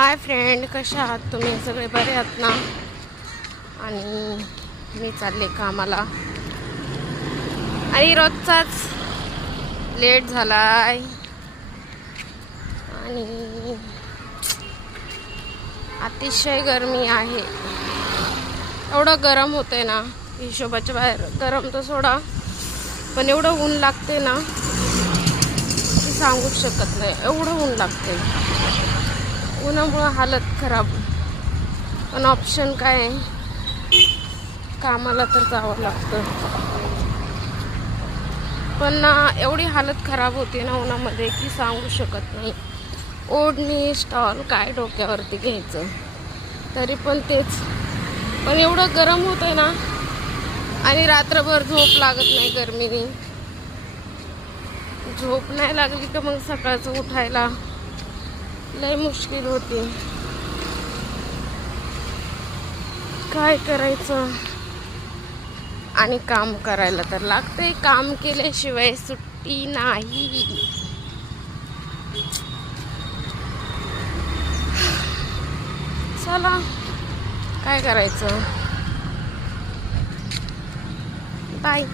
Hi friend, कशा आहात तुम्ही? सगळे बरे आहात ना? आणि मी चालले कामाला आणि रोजचाच लेट झालाय आणि अतिशय गरमी आहे. एवढं गरम होतंय ना, हिशोबाच्या बाहेर. गरम तर सोडा, पण एवढं ऊन लागते ना की सांगूच शकत नाही. एवढं ऊन लागते, उन्हामुळं हालत खराब. पण ऑप्शन काय आहे, कामाला तर जावं लागतं. पण ना एवढी हालत खराब होते ना उन्हामध्ये की सांगू शकत नाही. ओढणी स्टॉल काय डोक्यावरती घ्यायचं, तरी पण तेच. पण एवढं गरम होतंय ना, आणि रात्रभर झोप लागत नाही गरमीने. झोप नाही लागली तर मग सकाळचं उठायला लय मुश्किल होती. काय करायचं? आणि काम करायला तर लागते. काम केल्याशिवाय सुट्टी नाही. चला, काय करायचं? बाय.